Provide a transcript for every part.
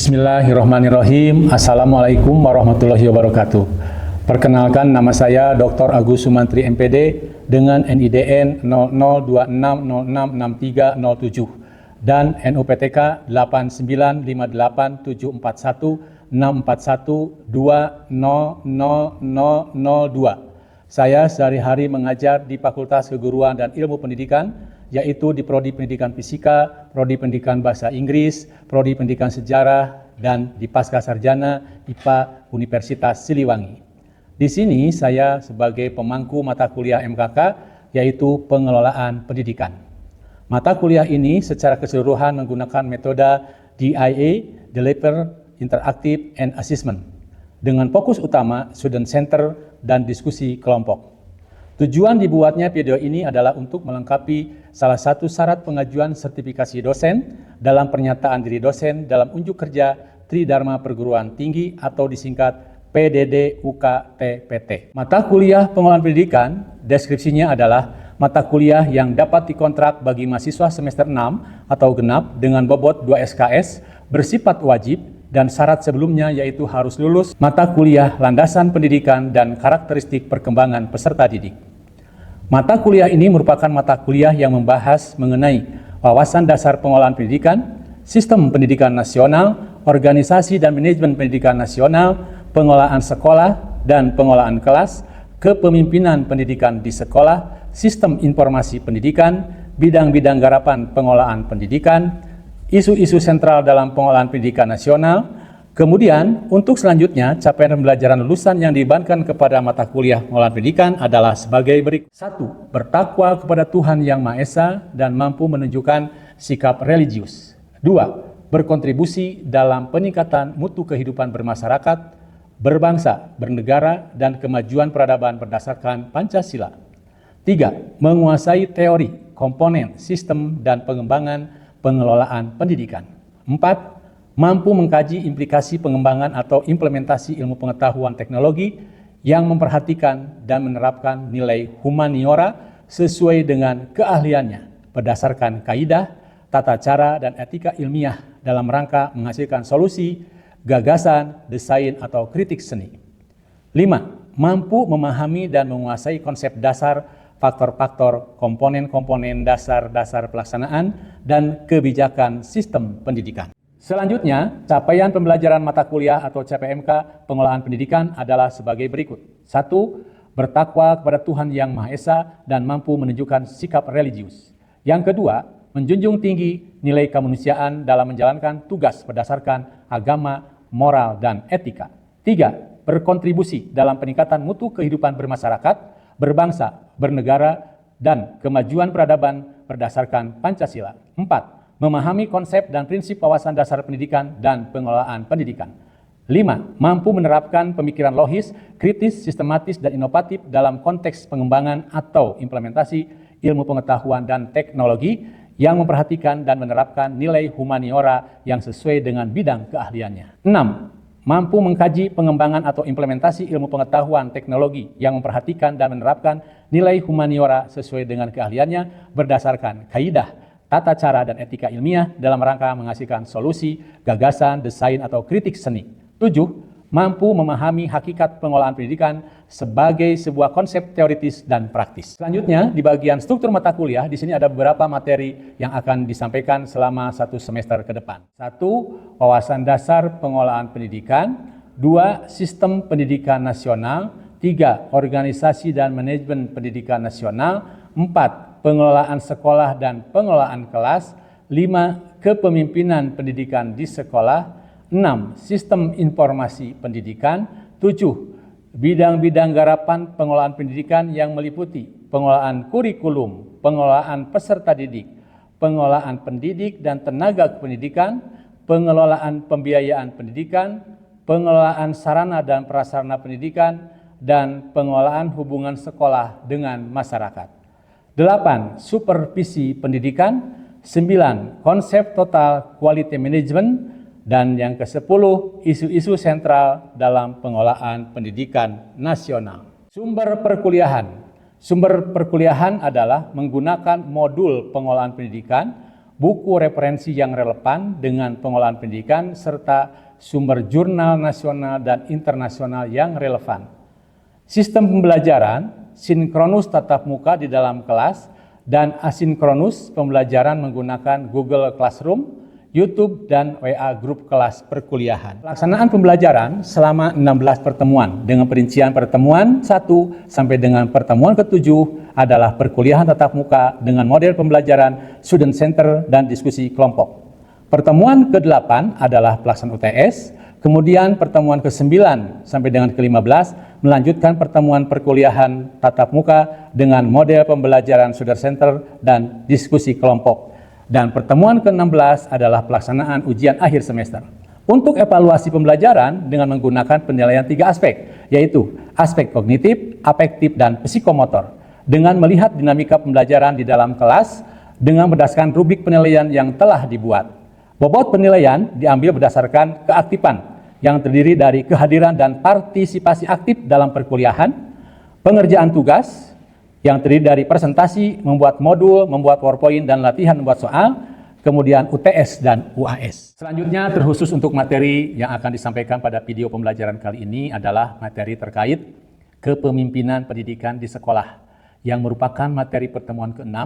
Bismillahirrahmanirrahim. Assalamualaikum warahmatullahi wabarakatuh. Perkenalkan, nama saya Dr. Agus Sumantri MPD dengan NIDN 0026066307 dan NUPTK 8958714120002. Saya sehari-hari mengajar di Fakultas Keguruan dan Ilmu Pendidikan, yaitu di Prodi Pendidikan Fisika, Prodi Pendidikan Bahasa Inggris, Prodi Pendidikan Sejarah, dan di Pascasarjana IPA Universitas Siliwangi. Di sini saya sebagai pemangku mata kuliah MKK, yaitu Pengelolaan Pendidikan. Mata kuliah ini secara keseluruhan menggunakan metode DIA, Deliver, Interactive, and Assessment, dengan fokus utama Student Center dan diskusi kelompok. Tujuan dibuatnya video ini adalah untuk melengkapi salah satu syarat pengajuan sertifikasi dosen dalam pernyataan diri dosen dalam unjuk kerja Tridharma Perguruan Tinggi atau disingkat PDD UKT-PT. Mata kuliah pengelolaan pendidikan, deskripsinya adalah mata kuliah yang dapat dikontrak bagi mahasiswa semester 6 atau genap dengan bobot 2 SKS, bersifat wajib, dan syarat sebelumnya yaitu harus lulus mata kuliah landasan pendidikan dan karakteristik perkembangan peserta didik. Mata kuliah ini merupakan mata kuliah yang membahas mengenai wawasan dasar pengelolaan pendidikan, sistem pendidikan nasional, organisasi dan manajemen pendidikan nasional, pengelolaan sekolah dan pengelolaan kelas, kepemimpinan pendidikan di sekolah, sistem informasi pendidikan, bidang-bidang garapan pengelolaan pendidikan, isu-isu sentral dalam pengelolaan pendidikan nasional. Kemudian, untuk selanjutnya, capaian pembelajaran lulusan yang dibebankan kepada mata kuliah pengelolaan pendidikan adalah sebagai berikut. 1. Bertakwa kepada Tuhan Yang Maha Esa dan mampu menunjukkan sikap religius. 2. Berkontribusi dalam peningkatan mutu kehidupan bermasyarakat, berbangsa, bernegara, dan kemajuan peradaban berdasarkan Pancasila. 3. Menguasai teori, komponen, sistem, dan pengembangan pengelolaan pendidikan. 4. Mampu mengkaji implikasi pengembangan atau implementasi ilmu pengetahuan teknologi yang memperhatikan dan menerapkan nilai humaniora sesuai dengan keahliannya berdasarkan kaidah, tata cara, dan etika ilmiah dalam rangka menghasilkan solusi, gagasan, desain, atau kritik seni. 5. Mampu memahami dan menguasai konsep dasar, faktor-faktor, komponen-komponen dasar-dasar pelaksanaan, dan kebijakan sistem pendidikan. Selanjutnya, capaian pembelajaran mata kuliah atau CPMK pengelolaan pendidikan adalah sebagai berikut. 1. Bertakwa kepada Tuhan Yang Maha Esa dan mampu menunjukkan sikap religius. Yang kedua, menjunjung tinggi nilai kemanusiaan dalam menjalankan tugas berdasarkan agama, moral, dan etika. 3. Berkontribusi dalam peningkatan mutu kehidupan bermasyarakat, berbangsa, bernegara, dan kemajuan peradaban berdasarkan Pancasila. 4. Memahami konsep dan prinsip wawasan dasar pendidikan dan pengelolaan pendidikan. 5. Mampu menerapkan pemikiran logis, kritis, sistematis, dan inovatif dalam konteks pengembangan atau implementasi ilmu pengetahuan dan teknologi yang memperhatikan dan menerapkan nilai humaniora yang sesuai dengan bidang keahliannya. 6. Mampu mengkaji pengembangan atau implementasi ilmu pengetahuan teknologi yang memperhatikan dan menerapkan nilai humaniora sesuai dengan keahliannya berdasarkan kaidah, tata cara, dan etika ilmiah dalam rangka menghasilkan solusi, gagasan, desain, atau kritik seni. 7. Mampu memahami hakikat pengelolaan pendidikan sebagai sebuah konsep teoritis dan praktis. Selanjutnya, di bagian struktur mata kuliah, di sini ada beberapa materi yang akan disampaikan selama 1 semester ke depan. 1. Wawasan dasar pengelolaan pendidikan. 2. Sistem pendidikan nasional. 3. Organisasi dan manajemen pendidikan nasional. 4. Pengelolaan sekolah dan pengelolaan kelas. 5. Kepemimpinan pendidikan di sekolah. 6. Sistem informasi pendidikan. 7. Bidang-bidang garapan pengelolaan pendidikan yang meliputi pengelolaan kurikulum, pengelolaan peserta didik, pengelolaan pendidik dan tenaga pendidikan, pengelolaan pembiayaan pendidikan, pengelolaan sarana dan prasarana pendidikan, dan pengelolaan hubungan sekolah dengan masyarakat. 8. Supervisi pendidikan. 9. Konsep total quality management. Dan yang ke-10, isu-isu sentral dalam pengelolaan pendidikan nasional. Sumber perkuliahan. Sumber perkuliahan adalah menggunakan modul pengelolaan pendidikan, buku referensi yang relevan dengan pengolahan pendidikan, serta sumber jurnal nasional dan internasional yang relevan. Sistem pembelajaran sinkronus tatap muka di dalam kelas dan asinkronus pembelajaran menggunakan Google Classroom, YouTube, dan WA grup kelas perkuliahan. Pelaksanaan pembelajaran selama 16 pertemuan dengan perincian pertemuan 1 sampai dengan pertemuan ke-7 adalah perkuliahan tatap muka dengan model pembelajaran student center dan diskusi kelompok. Pertemuan ke-8 adalah pelaksanaan UTS, kemudian pertemuan ke-9 sampai dengan ke-15 melanjutkan pertemuan perkuliahan tatap muka dengan model pembelajaran student center dan diskusi kelompok. Dan pertemuan ke-16 adalah pelaksanaan ujian akhir semester. Untuk evaluasi pembelajaran dengan menggunakan penilaian 3 aspek, yaitu aspek kognitif, afektif, dan psikomotor. Dengan melihat dinamika pembelajaran di dalam kelas dengan berdasarkan rubrik penilaian yang telah dibuat. Bobot penilaian diambil berdasarkan keaktifan yang terdiri dari kehadiran dan partisipasi aktif dalam perkuliahan, pengerjaan tugas, yang terdiri dari presentasi, membuat modul, membuat PowerPoint, dan latihan membuat soal, kemudian UTS dan UAS. Selanjutnya terkhusus untuk materi yang akan disampaikan pada video pembelajaran kali ini adalah materi terkait kepemimpinan pendidikan di sekolah, yang merupakan materi pertemuan ke-6.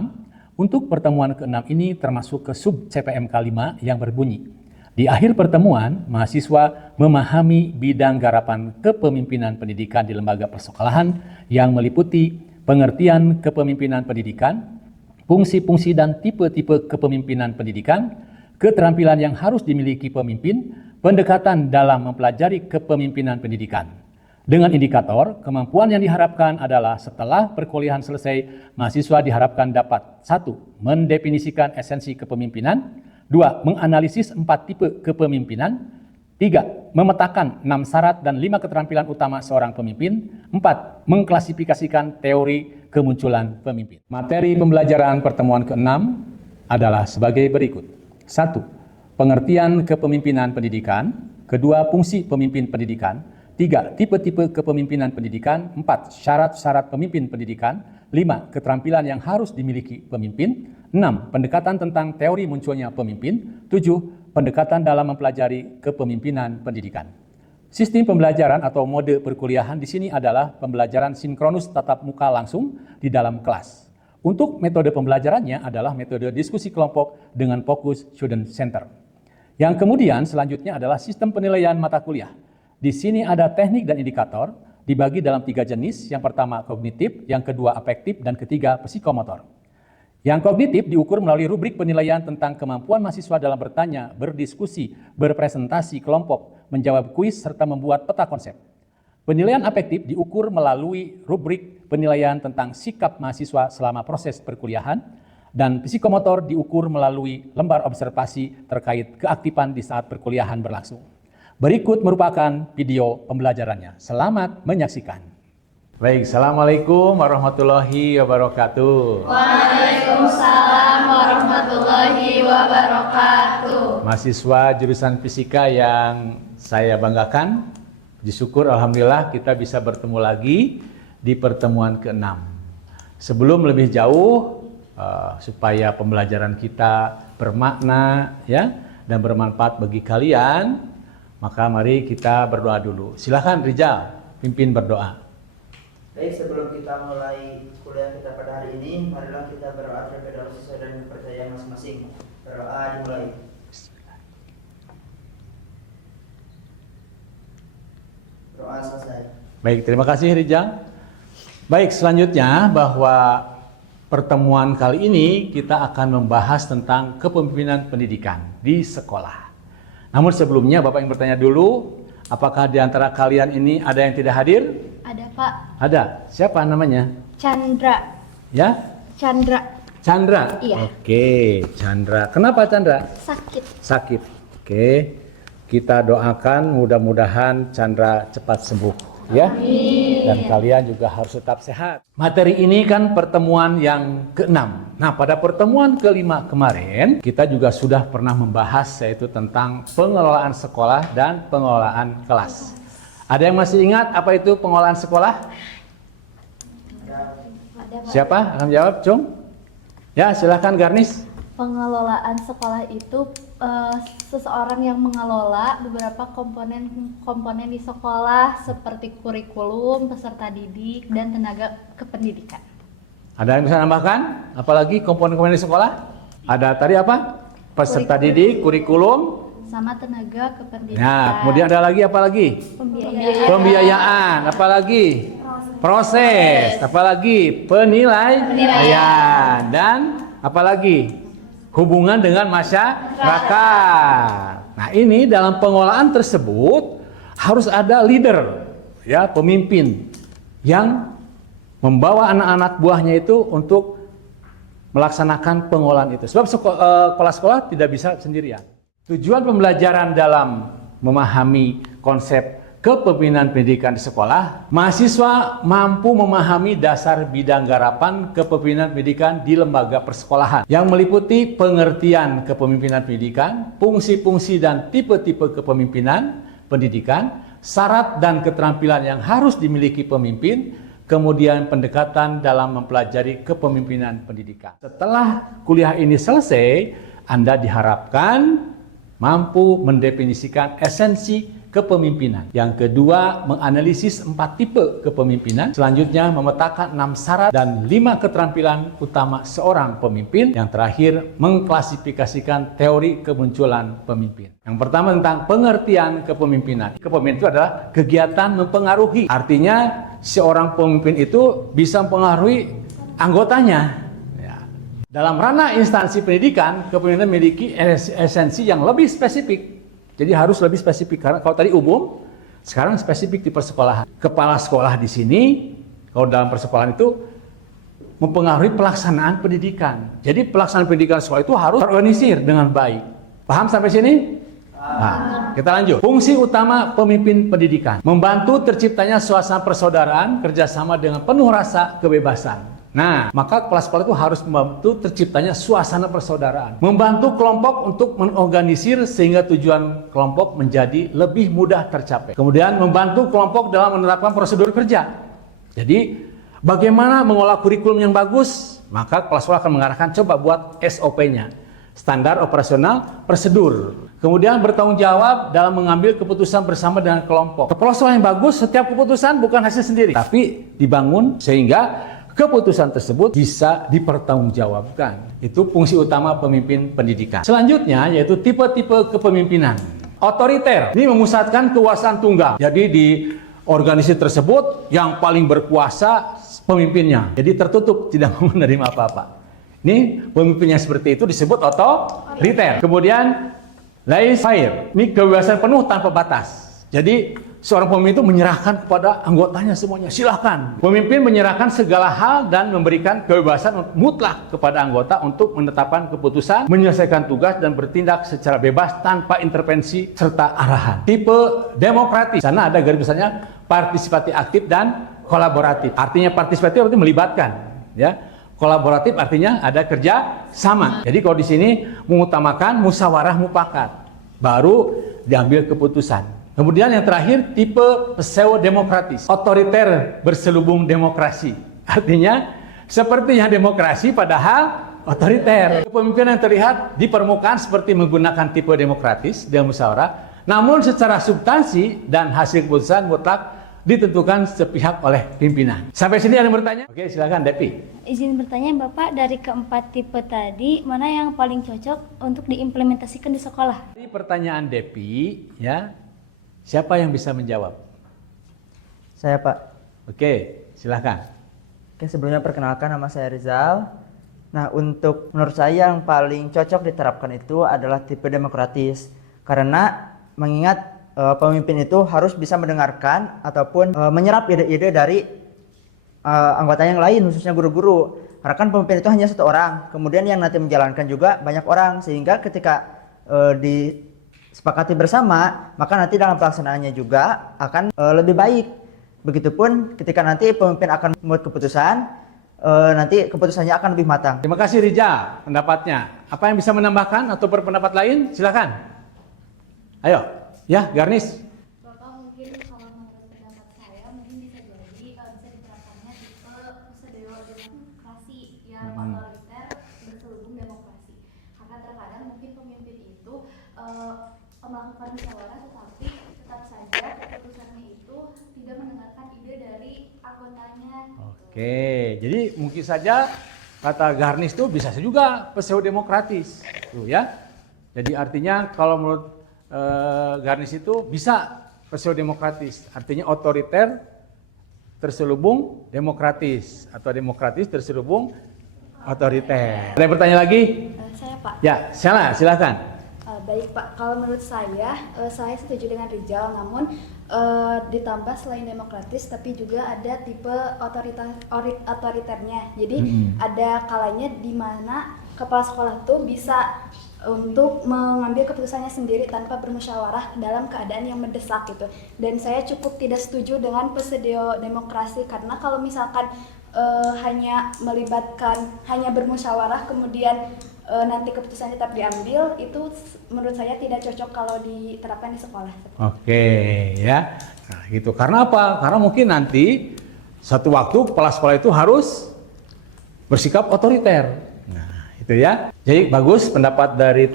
Untuk pertemuan ke-6 ini termasuk ke sub CPM K5 yang berbunyi, di akhir pertemuan, mahasiswa memahami bidang garapan kepemimpinan pendidikan di lembaga persekolahan yang meliputi pengertian kepemimpinan pendidikan, fungsi-fungsi dan tipe-tipe kepemimpinan pendidikan, keterampilan yang harus dimiliki pemimpin, pendekatan dalam mempelajari kepemimpinan pendidikan. Dengan indikator, kemampuan yang diharapkan adalah setelah perkuliahan selesai, mahasiswa diharapkan dapat 1. Mendefinisikan esensi kepemimpinan, 2. Menganalisis 4 tipe kepemimpinan, 3. Memetakan 6 syarat dan 5 keterampilan utama seorang pemimpin. 4. Mengklasifikasikan teori kemunculan pemimpin. Materi pembelajaran pertemuan ke-6 adalah sebagai berikut. 1. Pengertian kepemimpinan pendidikan. 2. Fungsi pemimpin pendidikan. 3. Tipe-tipe kepemimpinan pendidikan. 4. Syarat-syarat pemimpin pendidikan. 5. Keterampilan yang harus dimiliki pemimpin. 6. Pendekatan tentang teori munculnya pemimpin. 7. Pendekatan dalam mempelajari kepemimpinan pendidikan. Sistem pembelajaran atau mode perkuliahan di sini adalah pembelajaran sinkronus tatap muka langsung di dalam kelas. Untuk metode pembelajarannya adalah metode diskusi kelompok dengan fokus student center. Yang kemudian selanjutnya adalah sistem penilaian mata kuliah. Di sini ada teknik dan indikator dibagi dalam 3 jenis. Yang pertama kognitif, yang kedua afektif, dan ketiga psikomotor. Yang kognitif diukur melalui rubrik penilaian tentang kemampuan mahasiswa dalam bertanya, berdiskusi, berpresentasi kelompok, menjawab kuis, serta membuat peta konsep. Penilaian afektif diukur melalui rubrik penilaian tentang sikap mahasiswa selama proses perkuliahan, dan psikomotor diukur melalui lembar observasi terkait keaktifan di saat perkuliahan berlangsung. Berikut merupakan video pembelajarannya. Selamat menyaksikan. Baik, Assalamualaikum warahmatullahi wabarakatuh. Waalaikumsalam warahmatullahi wabarakatuh. Mahasiswa jurusan fisika yang saya banggakan, puji syukur alhamdulillah kita bisa bertemu lagi di pertemuan ke-6. Sebelum lebih jauh, supaya pembelajaran kita bermakna ya dan bermanfaat bagi kalian, maka mari kita berdoa dulu. Silakan Rizal, pimpin berdoa. Baik, sebelum kita mulai kuliah kita pada hari ini, marilah kita berdoa terlebih dahulu sesuai dengan kepercayaan masing-masing. Berdoa dimulai. Doa selesai. Baik, terima kasih Rizal. Baik, selanjutnya bahwa pertemuan kali ini kita akan membahas tentang kepemimpinan pendidikan di sekolah. Namun sebelumnya Bapak yang bertanya dulu, apakah di antara kalian ini ada yang tidak hadir? Ada Pak. Ada. Siapa namanya? Chandra. Ya? Chandra. Chandra? Iya. Oke, Chandra. Kenapa Chandra? Sakit. Sakit. Oke. Kita doakan mudah-mudahan Chandra cepat sembuh. Ya? Amin. Dan kalian juga harus tetap sehat. Materi ini kan pertemuan yang ke-6. Nah, pada pertemuan ke-5 kemarin, kita juga sudah pernah membahas yaitu tentang pengelolaan sekolah dan pengelolaan kelas. Ada yang masih ingat apa itu pengelolaan sekolah? Ada Pak. Siapa akan jawab, Cung? Ya, silahkan Garnis. Pengelolaan sekolah itu seseorang yang mengelola beberapa komponen di sekolah seperti kurikulum, peserta didik, dan tenaga kependidikan. Ada yang bisa nambahkan? Apalagi komponen-komponen di sekolah? Ada tadi apa? Peserta didik, kurikulum, sama tenaga kependidikan. nah, kemudian ada lagi apa lagi? Pembiayaan, apa lagi? Proses, apa lagi? Penilaian, dan apa lagi? Hubungan dengan masyarakat. Nah, ini dalam pengelolaan tersebut harus ada leader, ya, pemimpin yang membawa anak-anak buahnya itu untuk melaksanakan pengelolaan itu. Sebab sekolah-sekolah tidak bisa sendirian. Tujuan pembelajaran dalam memahami konsep kepemimpinan pendidikan di sekolah, mahasiswa mampu memahami dasar bidang garapan kepemimpinan pendidikan di lembaga persekolahan yang meliputi pengertian kepemimpinan pendidikan, fungsi-fungsi dan tipe-tipe kepemimpinan pendidikan, syarat dan keterampilan yang harus dimiliki pemimpin, kemudian pendekatan dalam mempelajari kepemimpinan pendidikan. Setelah kuliah ini selesai, Anda diharapkan mampu mendefinisikan esensi kepemimpinan. Yang kedua, menganalisis 4 tipe kepemimpinan. Selanjutnya, memetakan 6 syarat dan 5 keterampilan utama seorang pemimpin. Yang terakhir, mengklasifikasikan teori kemunculan pemimpin. Yang pertama tentang pengertian kepemimpinan. Kepemimpinan itu adalah kegiatan mempengaruhi. Artinya, seorang pemimpin itu bisa mempengaruhi anggotanya. Dalam ranah instansi pendidikan, kepemimpinan memiliki esensi yang lebih spesifik. Jadi harus lebih spesifik, karena kalau tadi umum, sekarang spesifik di persekolahan. Kepala sekolah di sini, kalau dalam persekolahan itu mempengaruhi pelaksanaan pendidikan. Jadi pelaksanaan pendidikan sekolah itu harus terorganisir dengan baik. Paham sampai sini? Nah, kita lanjut. Fungsi utama pemimpin pendidikan: membantu terciptanya suasana persaudaraan, kerjasama dengan penuh rasa kebebasan. Nah, maka kepala sekolah itu harus membantu terciptanya suasana persaudaraan. Membantu kelompok untuk mengorganisir sehingga tujuan kelompok menjadi lebih mudah tercapai. Kemudian membantu kelompok dalam menerapkan prosedur kerja. Jadi, bagaimana mengolah kurikulum yang bagus? Maka kepala sekolah akan mengarahkan, coba buat SOP-nya. Standar operasional prosedur. Kemudian bertanggung jawab dalam mengambil keputusan bersama dengan kelompok. Kepala sekolah yang bagus, setiap keputusan bukan hasil sendiri, tapi dibangun sehingga keputusan tersebut bisa dipertanggungjawabkan. Itu fungsi utama pemimpin pendidikan. Selanjutnya yaitu tipe-tipe kepemimpinan. Otoriter, ini memusatkan kekuasaan tunggal. Jadi di organisasi tersebut yang paling berkuasa pemimpinnya. Jadi tertutup, tidak mau menerima apa-apa. Ini pemimpin yang seperti itu disebut otoriter. Kemudian laissez-faire, ini kebebasan penuh tanpa batas. Jadi seorang pemimpin itu menyerahkan kepada anggotanya semuanya, silahkan. Pemimpin menyerahkan segala hal dan memberikan kebebasan mutlak kepada anggota untuk menetapkan keputusan, menyelesaikan tugas dan bertindak secara bebas tanpa intervensi serta arahan. Tipe demokratis, sana ada garis besarnya partisipatif aktif dan kolaboratif. Artinya partisipatif berarti melibatkan, ya. Kolaboratif artinya ada kerja sama. Jadi kalau di sini mengutamakan musyawarah mufakat, baru diambil keputusan. Kemudian yang terakhir, tipe pseudo-demokratis. Otoriter berselubung demokrasi. Artinya, sepertinya demokrasi padahal otoriter. Kepemimpinan yang terlihat di permukaan seperti menggunakan tipe demokratis dan musyawarah, namun secara substansi dan hasil keputusan mutlak ditentukan sepihak oleh pimpinan. Sampai sini ada yang bertanya? Oke, silakan Depi. Izin bertanya Bapak, dari keempat tipe tadi, mana yang paling cocok untuk diimplementasikan di sekolah? Ini pertanyaan Depi, ya. Siapa yang bisa menjawab? Saya, Pak. Oke, silakan. Oke, sebelumnya perkenalkan, nama saya Rizal. Nah, untuk menurut saya yang paling cocok diterapkan itu adalah tipe demokratis. Karena mengingat pemimpin itu harus bisa mendengarkan ataupun menyerap ide-ide dari anggota yang lain, khususnya guru-guru. Karena kan pemimpin itu hanya satu orang, kemudian yang nanti menjalankan juga banyak orang, sehingga ketika disepakati bersama, maka nanti dalam pelaksanaannya juga akan lebih baik. Begitupun ketika nanti pemimpin akan membuat keputusan, nanti keputusannya akan lebih matang. Terima kasih Rizal pendapatnya. Apa yang bisa menambahkan atau berpendapat lain? Silakan. Ayo, ya Garnis. Bapak, mungkin kalau menurut pendapat saya mungkin bisa jadi bisa diterapkannya tipe pseudo-demokrasi yang otoriter berselubung demokrasi. melakukan musyawarah, tetapi tetap saja keputusannya itu tidak mendengarkan ide dari anggotanya. Oke, jadi mungkin saja kata Garnis itu bisa juga pseudo-demokratis, tuh ya. Jadi artinya kalau menurut Garnis itu bisa pseudo-demokratis, artinya otoriter terselubung demokratis atau demokratis terselubung otoriter. Ada yang bertanya lagi? Saya Pak. Ya, silakan. Baik Pak, kalau menurut saya setuju dengan Rizal, namun ditambah selain demokratis tapi juga ada tipe otoriternya. Jadi ada kalanya di mana kepala sekolah tuh bisa untuk mengambil keputusannya sendiri tanpa bermusyawarah dalam keadaan yang mendesak gitu. Dan saya cukup tidak setuju dengan pseudo demokrasi, karena kalau misalkan hanya bermusyawarah kemudian nanti keputusannya tetap diambil, itu menurut saya tidak cocok kalau diterapkan di sekolah. Oke, ya. Nah, gitu. Karena apa? Karena mungkin nanti satu waktu kepala sekolah itu harus bersikap otoriter. Nah, itu ya. Jadi bagus pendapat dari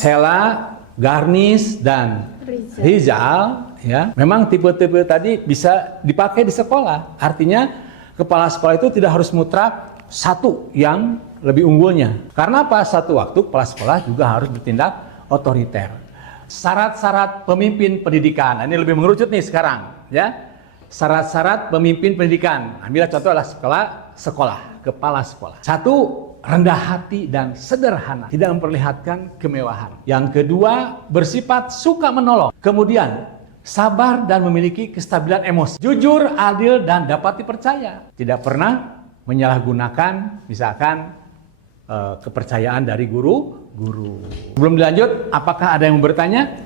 Sela, Garnis dan Rizal, ya. Memang tipe-tipe tadi bisa dipakai di sekolah. Artinya kepala sekolah itu tidak harus mutlak satu yang lebih unggulnya. Karena apa? Satu waktu kepala sekolah juga harus bertindak otoriter. Syarat-syarat pemimpin pendidikan. Ini lebih mengerucut nih sekarang, ya. Syarat-syarat pemimpin pendidikan. Ambillah contoh adalah kepala sekolah. Satu, rendah hati dan sederhana, tidak memperlihatkan kemewahan. Yang kedua, bersifat suka menolong. Kemudian, sabar dan memiliki kestabilan emosi. Jujur, adil dan dapat dipercaya. Tidak pernah menyalahgunakan misalkan kepercayaan dari guru. Sebelum dilanjut, apakah ada yang mau bertanya?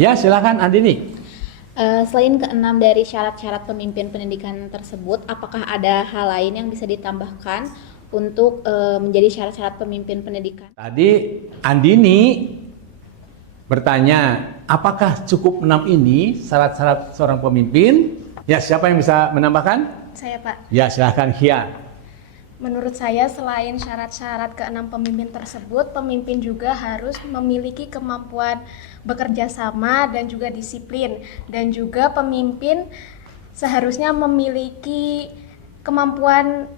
Ya, silakan Andini. Selain keenam dari syarat-syarat pemimpin pendidikan tersebut, apakah ada hal lain yang bisa ditambahkan untuk menjadi syarat-syarat pemimpin pendidikan? Tadi Andini bertanya, apakah cukup 6 ini syarat-syarat seorang pemimpin? Ya, siapa yang bisa menambahkan? Saya Pak. Ya, silakan Hia. Menurut saya selain syarat-syarat keenam pemimpin tersebut, pemimpin juga harus memiliki kemampuan bekerja sama dan juga disiplin. Dan juga pemimpin seharusnya memiliki kemampuan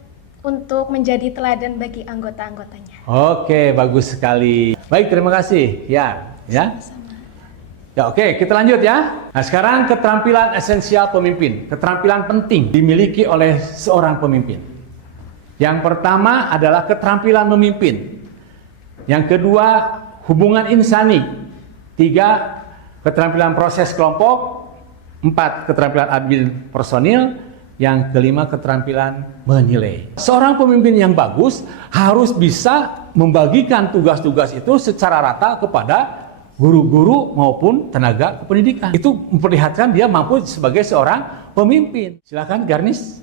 untuk menjadi teladan bagi anggota-anggotanya. Oke, bagus sekali. Baik, terima kasih. Ya. Ya, oke, kita lanjut ya. Nah, sekarang keterampilan esensial pemimpin, keterampilan penting dimiliki oleh seorang pemimpin. Yang pertama adalah keterampilan memimpin. Yang kedua, hubungan insani. 3, keterampilan proses kelompok. 4, keterampilan admin personil. Yang kelima, keterampilan menilai. Seorang pemimpin yang bagus harus bisa membagikan tugas-tugas itu secara rata kepada guru-guru maupun tenaga kependidikan. Itu memperlihatkan dia mampu sebagai seorang pemimpin. Silakan Garnis.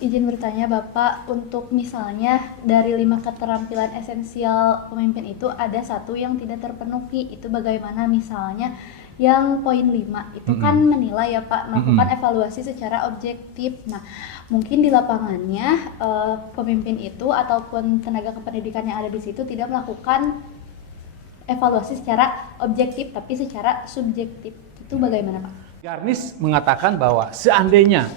Izin bertanya Bapak, untuk misalnya dari 5 keterampilan esensial pemimpin itu ada satu yang tidak terpenuhi, itu bagaimana? Misalnya yang poin 5 itu kan menilai ya Pak, melakukan evaluasi secara objektif. Nah, mungkin di lapangannya pemimpin itu ataupun tenaga kependidikan yang ada di situ tidak melakukan evaluasi secara objektif tapi secara subjektif. Itu bagaimana Pak? Garnis mengatakan bahwa seandainya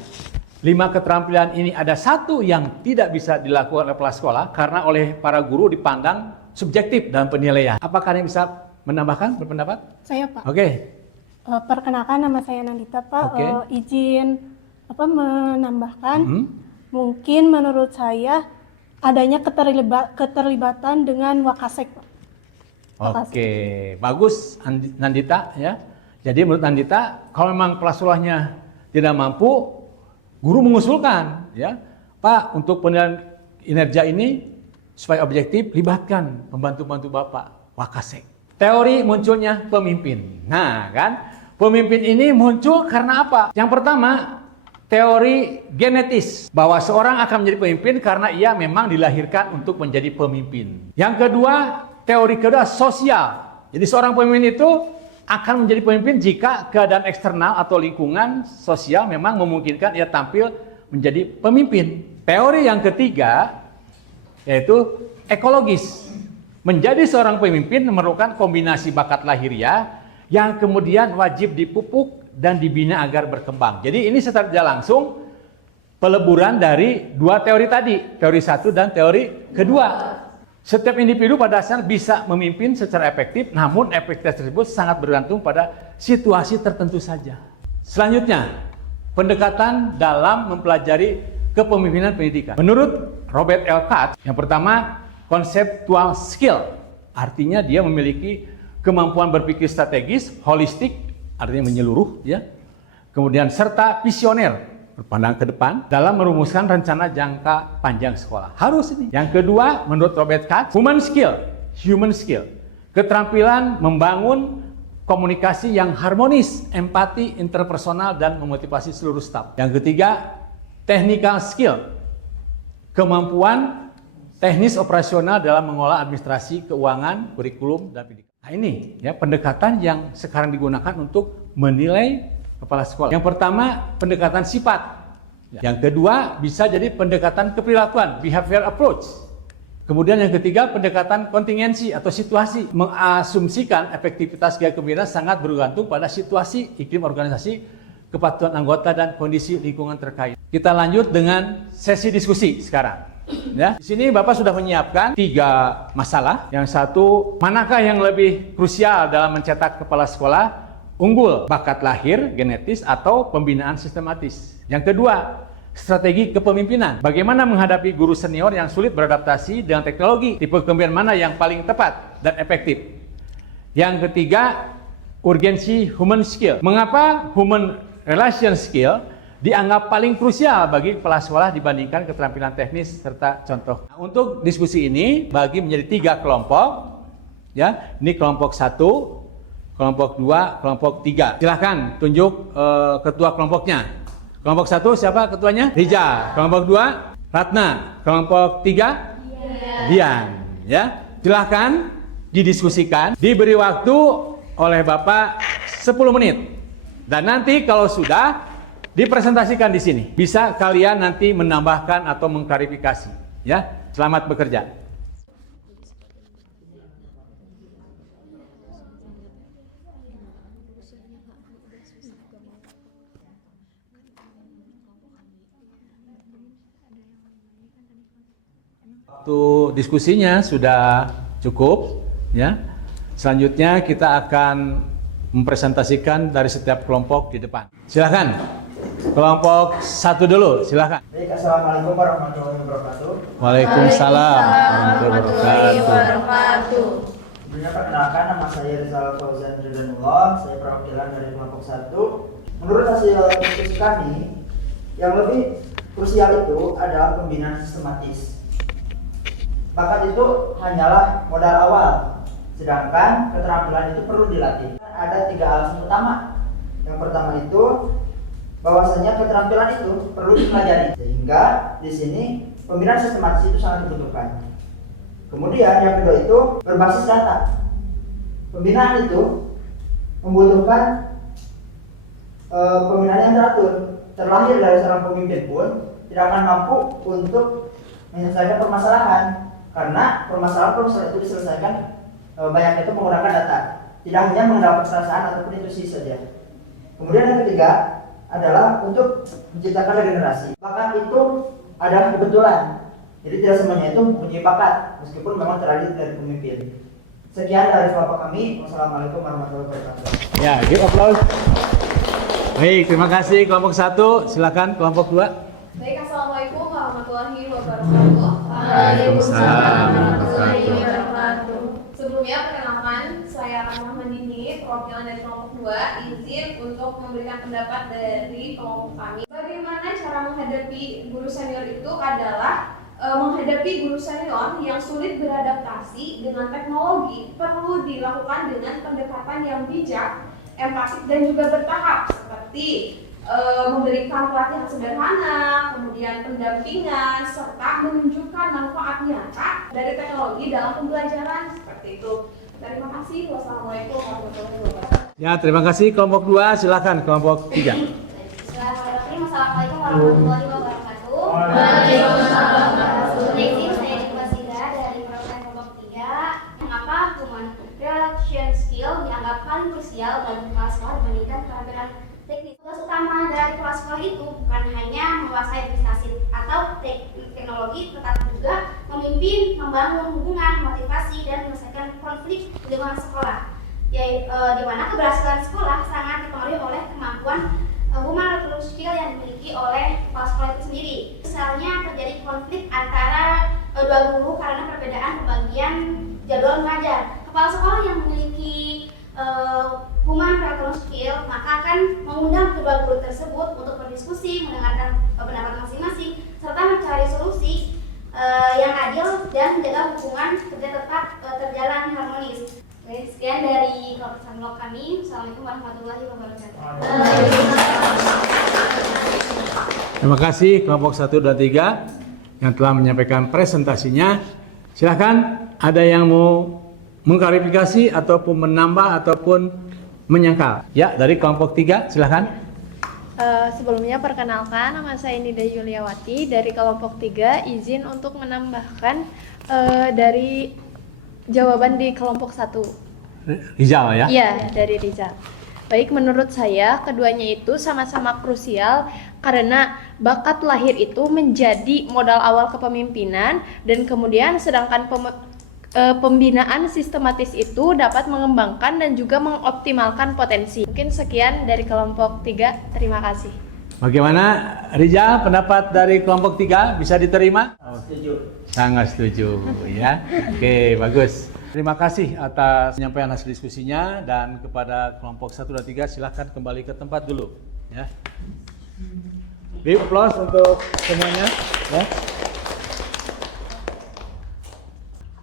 5 keterampilan ini ada satu yang tidak bisa dilakukan oleh kepala sekolah karena oleh para guru dipandang subjektif dalam penilaian. Apakah ada yang bisa menambahkan, berpendapat? Saya Pak. Oke. Perkenalkan, nama saya Nandita Pak. Oke. Izin menambahkan, mungkin menurut saya adanya keterlibatan dengan Wakasek Pak. Oke, bagus Nandita ya. Jadi menurut Nandita, kalau memang kepala sekolahnya tidak mampu, guru mengusulkan ya, Pak, untuk penilaian kinerja ini supaya objektif, libatkan pembantu-pembantu Bapak, Wakasek. Teori munculnya pemimpin. Nah kan, pemimpin ini muncul karena apa? Yang pertama, teori genetis, bahwa seorang akan menjadi pemimpin karena ia memang dilahirkan untuk menjadi pemimpin. Yang kedua, teori kedua sosial. Jadi seorang pemimpin itu akan menjadi pemimpin jika keadaan eksternal atau lingkungan sosial memang memungkinkan ia tampil menjadi pemimpin. Teori yang ketiga yaitu ekologis. Menjadi seorang pemimpin memerlukan kombinasi bakat lahiriah yang kemudian wajib dipupuk dan dibina agar berkembang. Jadi ini secara tidak langsung peleburan dari dua teori tadi, teori satu dan teori kedua. Setiap individu pada dasarnya bisa memimpin secara efektif, namun efektivitas tersebut sangat bergantung pada situasi tertentu saja. Selanjutnya, pendekatan dalam mempelajari kepemimpinan pendidikan. Menurut Robert L. Katz, yang pertama, conceptual skill, artinya dia memiliki kemampuan berpikir strategis, holistik, artinya menyeluruh, ya. Kemudian serta visioner, berpandang ke depan dalam merumuskan rencana jangka panjang sekolah. Harus ini. Yang kedua, menurut Robert Katz, human skill, keterampilan membangun komunikasi yang harmonis, empati, interpersonal, dan memotivasi seluruh staf. Yang ketiga, technical skill, kemampuan teknis operasional dalam mengolah administrasi, keuangan, kurikulum, dan pendidikan. Nah ini ya pendekatan yang sekarang digunakan untuk menilai kepala sekolah. Yang pertama, pendekatan sifat. Yang kedua, bisa jadi pendekatan keperilakuan, behavior approach. Kemudian yang ketiga, pendekatan kontingensi atau situasi. Mengasumsikan efektivitas gaya kepemimpinan sangat bergantung pada situasi, iklim organisasi, kepatuhan anggota, dan kondisi lingkungan terkait. Kita lanjut dengan sesi diskusi sekarang. Ya, di sini Bapak sudah menyiapkan 3 masalah. Yang satu, manakah yang lebih krusial dalam mencetak kepala sekolah? Unggul, bakat lahir, genetis, atau pembinaan sistematis. Yang kedua, strategi kepemimpinan. Bagaimana menghadapi guru senior yang sulit beradaptasi dengan teknologi? Tipe kepemimpinan mana yang paling tepat dan efektif? Yang ketiga, urgensi human skill. Mengapa human relation skill dianggap paling krusial bagi kepala sekolah dibandingkan keterampilan teknis serta contoh? Nah, untuk diskusi ini bagi menjadi 3 kelompok. Ya, ini kelompok 1, kelompok 2, kelompok 3. Silahkan tunjuk ketua kelompoknya. Kelompok 1 siapa ketuanya? Rija. Kelompok 2 Ratna. Kelompok 3 Dian. Ya, silahkan didiskusikan. Diberi waktu oleh Bapak 10 menit. Dan nanti kalau sudah dipresentasikan di sini. Bisa kalian nanti menambahkan atau mengklarifikasi. Ya, selamat bekerja. Waktu diskusinya sudah cukup. Ya, selanjutnya kita akan mempresentasikan dari setiap kelompok di depan. Silakan. Kelompok 1 dulu, silakan. Baik, assalamualaikum warahmatullahi wabarakatuh. Waalaikumsalam warahmatullahi wabarakatuh. Sebelumnya perkenalkan, nama saya Rizal Fauzan Ridwanullah. Saya perwakilan dari kelompok 1. Menurut hasil diskusi kami, yang lebih krusial itu adalah pembinaan sistematis. Bakat itu hanyalah modal awal, sedangkan keterampilan itu perlu dilatih. Ada 3 alasan utama. Yang pertama itu bahwasanya keterampilan itu perlu dipelajari, sehingga di sini pembinaan sistematis itu sangat dibutuhkan. Kemudian yang kedua itu berbasis data. Pembinaan itu membutuhkan pembinaan yang teratur. Terlahir dari seorang pemimpin pun tidak akan mampu untuk menyelesaikan permasalahan, karena permasalahan itu diselesaikan banyak itu menggunakan data, tidak hanya mengandalkan perasaan ataupun intuisi saja. Kemudian yang ketiga adalah untuk menciptakan regenerasi. Bakat itu adalah kebetulan, jadi tidak semuanya itu mempunyai bakat, meskipun memang terlahir dari pemimpin. Sekian dari kelompok kami. Wassalamualaikum warahmatullahi wabarakatuh. Ya, give applause. Baik, terima kasih kelompok 1. Silakan kelompok 2. Baik, assalamualaikum warahmatullahi wabarakatuh. Waalaikumsalam warahmatullahi wabarakatuh. Sebelumnya perkenalkan, saya Rahma Mandini, perwakilan dari kelompok 2, izin untuk memberikan pendapat dari kelompok kami. Bagaimana cara menghadapi guru senior itu adalah menghadapi guru senior yang sulit beradaptasi dengan teknologi perlu dilakukan dengan pendekatan yang bijak, empati, dan juga bertahap, seperti memberikan pelatihan sederhana, kemudian pendampingan, serta menunjukkan manfaat nyata dari teknologi dalam pembelajaran, seperti itu. Terima kasih. Wassalamualaikum warahmatullahi wabarakatuh. Ya, terima kasih kelompok 2. Silakan kelompok 3. Assalamualaikum warahmatullahi wabarakatuh. Waalaikumsalam. Izin saya Dipa Sida dari Program kelompok 3. paling krusial bagi kepala sekolah dibandingkan keterampilan teknis. Tugas utama dari kepala sekolah itu bukan hanya menguasai administrasi atau teknologi, tetapi juga memimpin, membangun hubungan, motivasi, dan menyelesaikan konflik di lingkungan sekolah. Di mana keberhasilan sekolah sangat dipengaruhi oleh kemampuan human resource skill yang dimiliki oleh kepala sekolah itu sendiri. Misalnya terjadi konflik antara dua guru karena perbedaan pembagian jadwal mengajar. Kepala sekolah yang memiliki human resource skill maka akan mengundang kedua guru tersebut untuk berdiskusi, mendengarkan pendapat masing-masing, serta mencari solusi yang adil dan menjaga hubungan kerja tetap terjalan harmonis. Oke, sekian dari kelompok kami. Assalamualaikum warahmatullahi wabarakatuh. Terima kasih kelompok 1 dan 3 yang telah menyampaikan presentasinya. Silakan ada yang mau mengklarifikasi ataupun menambah ataupun menyangkal. Ya, dari kelompok 3 silakan. Sebelumnya perkenalkan, nama saya Nida Yuliawati dari kelompok 3. Izin untuk menambahkan dari jawaban di kelompok 1. Rizal ya? Iya, dari Rizal. Baik, menurut saya keduanya itu sama-sama krusial karena bakat lahir itu menjadi modal awal kepemimpinan, dan kemudian sedangkan pembinaan sistematis itu dapat mengembangkan dan juga mengoptimalkan potensi. Mungkin sekian dari kelompok 3. Terima kasih. Bagaimana Rizal, pendapat dari kelompok 3 bisa diterima? Setuju. Sangat setuju ya. Oke, bagus. Terima kasih atas penyampaian hasil diskusinya, dan kepada kelompok 1 dan 3 silahkan kembali ke tempat dulu ya. Big applause untuk semuanya ya.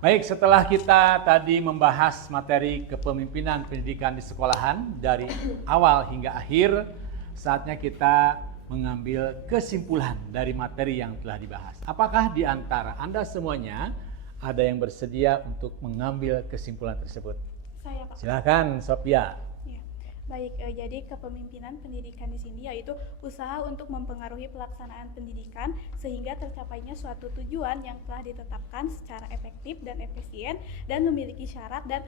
Baik, setelah kita tadi membahas materi kepemimpinan pendidikan di sekolahan dari awal hingga akhir, saatnya kita mengambil kesimpulan dari materi yang telah dibahas. Apakah di antara Anda semuanya ada yang bersedia untuk mengambil kesimpulan tersebut? Saya, Pak. Silakan, Sophia. Ya. Baik, jadi kepemimpinan pendidikan di sini yaitu usaha untuk mempengaruhi pelaksanaan pendidikan sehingga tercapainya suatu tujuan yang telah ditetapkan secara efektif dan efisien, dan memiliki syarat dan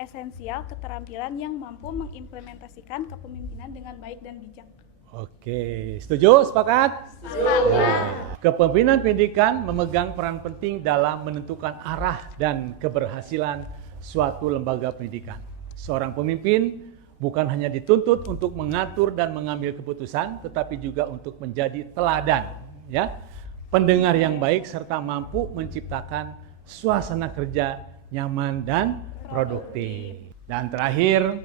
esensial keterampilan yang mampu mengimplementasikan kepemimpinan dengan baik dan bijak. Oke, setuju? Sepakat? Sepakat. Kepemimpinan pendidikan memegang peran penting dalam menentukan arah dan keberhasilan suatu lembaga pendidikan. Seorang pemimpin bukan hanya dituntut untuk mengatur dan mengambil keputusan, tetapi juga untuk menjadi teladan, ya, pendengar yang baik serta mampu menciptakan suasana kerja nyaman dan produktif. Dan terakhir,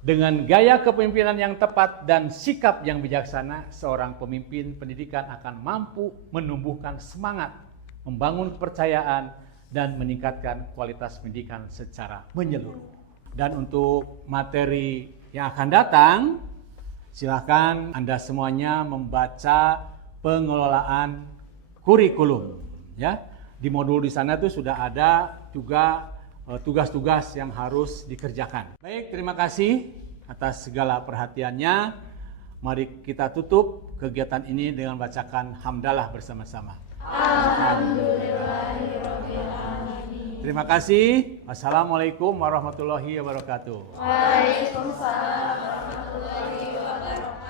dengan gaya kepemimpinan yang tepat dan sikap yang bijaksana, seorang pemimpin pendidikan akan mampu menumbuhkan semangat, membangun kepercayaan, dan meningkatkan kualitas pendidikan secara menyeluruh. Dan untuk materi yang akan datang, silakan Anda semuanya membaca pengelolaan kurikulum. Ya, di modul di sana tuh sudah ada juga tugas-tugas yang harus dikerjakan. Baik, terima kasih atas segala perhatiannya. Mari kita tutup kegiatan ini dengan bacakan hamdalah bersama-sama. Alhamdulillahirabbil alamin. Terima kasih. Wassalamualaikum warahmatullahi wabarakatuh. Waalaikumsalam warahmatullahi wabarakatuh.